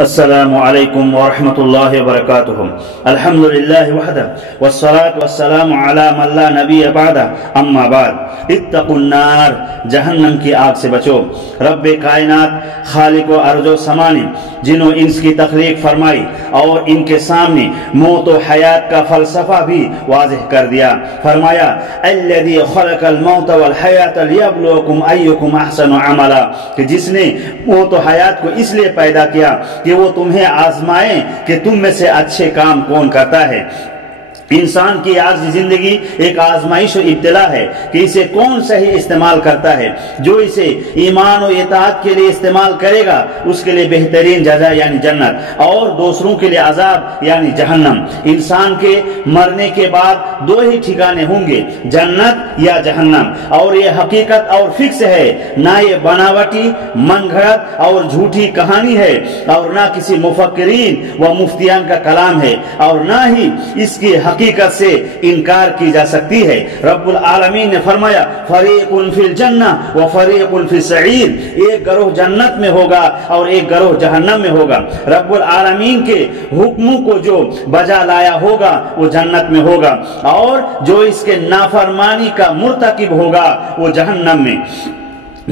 السلام علیکم ورحمۃ اللہ وبرکاتہ۔ الحمدللہ وحدہ والصلاة والسلام علی من لا نبی بعدہ، اما بعد۔ اتقوا النار، جہنم کی آگ سے بچو۔ رب کائنات، خالق و ارض و سما نے جنہوں انس کی تخلیق فرمائی اور ان کے سامنے موت و حیات کا فلسفہ بھی واضح کر دیا، فرمایا الذی خلق الموت والحیات لیبلوکم ایکم احسن عملا، کہ جس نے موت و حیات کو اس لیے پیدا کیا کہ وہ تمہیں آزمائیں کہ تم میں سے اچھے کام کون کرتا ہے۔ انسان کی عارضی زندگی ایک آزمائش و ابتلا ہے کہ اسے کون صحیح استعمال کرتا ہے۔ جو اسے ایمان و اطاعت کے لیے استعمال کرے گا اس کے لیے بہترین جزا یعنی جنت، اور دوسروں کے لیے عذاب یعنی جہنم۔ انسان کے مرنے کے بعد دو ہی ٹھکانے ہوں گے، جنت یا جہنم، اور یہ حقیقت اور فکس ہے، نہ یہ بناوٹی من گھڑت اور جھوٹی کہانی ہے، اور نہ کسی مفکرین و مفتیان کا کلام ہے، اور نہ ہی اس کی حقیقت سے انکار کی جا سکتی ہے۔ رب العالمین نے فرمایا فریق فی الجنہ و فریق فی السعیر، ایک گروہ جنت میں ہوگا اور ایک گروہ جہنم میں ہوگا۔ رب العالمین کے حکموں کو جو بجا لایا ہوگا وہ جنت میں ہوگا، اور جو اس کے نافرمانی کا مرتکب ہوگا وہ جہنم میں۔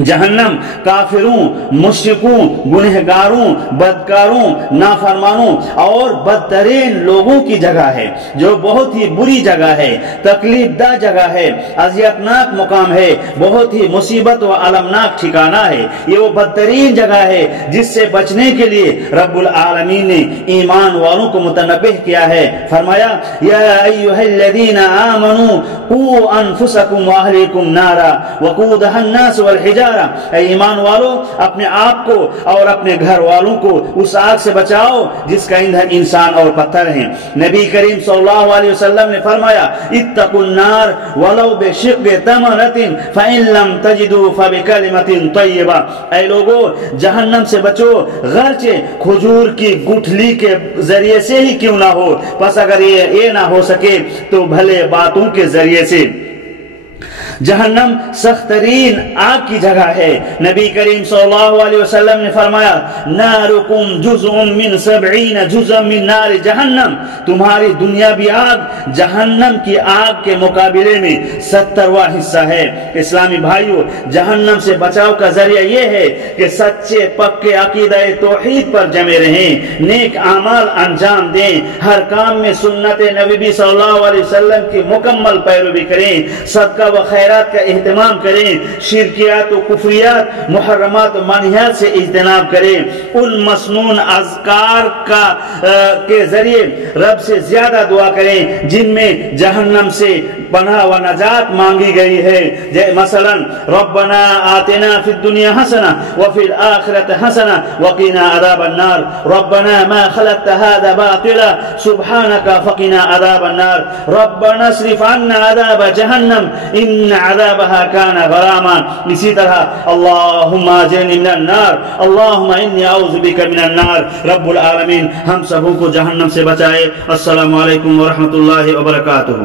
جہنم کافروں، مشرکوں، گنہگاروں، بدکاروں، نافرمانوں اور بدترین لوگوں کی جگہ ہے، جو بہت ہی بری جگہ ہے، تکلیف دہ جگہ ہے، اذیتناک مقام ہے، بہت ہی مصیبت و المناک ٹھکانہ ہے۔ یہ وہ بدترین جگہ ہے جس سے بچنے کے لیے رب العالمین نے ایمان والوں کو متنبہ کیا ہے، فرمایا یا ایھا الذین آمنوا قوا انفسکم واہلیکم نارا وقودھا الناس والحجارہ، اے ایمان والو اپنے آپ کو اور اپنے گھر والوں کو اس آگ سے بچاؤ جس کا ایندھن انسان اور پتھر ہیں۔ نبی کریم صلی اللہ علیہ وسلم نے فرمایا اتقوا النار ولو بشق تمرۃ فإن لم تجدوا فبکلمۃ طیبہ، اے لوگو جہنم سے بچو گرچہ کھجور کی گٹھلی کے ذریعے سے ہی کیوں نہ ہو، پس اگر یہ نہ ہو سکے تو بھلے باتوں کے ذریعے سے۔ جہنم سخت ترین آگ کی جگہ ہے۔ نبی کریم صلی اللہ علیہ وسلم نے فرمایا نارکم جزء من 70 جزء من نار جہنم، تمہاری دنیاوی آگ جہنم کی آگ کے مقابلے میں 70واں حصہ ہے۔ اسلامی بھائیو، جہنم سے بچاؤ کا ذریعہ یہ ہے کہ سچے پکے عقیدہ توحید پر جمے رہیں، نیک اعمال انجام دیں، ہر کام میں سنت نبی صلی اللہ علیہ وسلم کی مکمل پیروی کریں، صدقہ و خیر کا اہتمام کریں، شرکیات و کفریات، محرمات و منہیات سے اجتناب کریں، ان مسنون اذکار کے ذریعے رب سے زیادہ دعا کریں جن میں جہنم سے پناہ و نجات مانگی گئی ہے، مثلا ربنا آتنا فی الدنیا حسنہ وفی الآخرۃ حسنہ وقنا عذاب النار، ربنا ما خلقت هذا باطلا سبحانک فقنا عذاب النار، ربنا اصرف عنا عذاب جہنم ان عذابها كان غراما۔ اسی طرح اللہم اجرنی من النار، اللہم انی اعوذ بک من النار۔ رب العالمین ہم سبوں کو جہنم سے بچائے۔ السلام علیکم ورحمۃ اللہ وبرکاتہ۔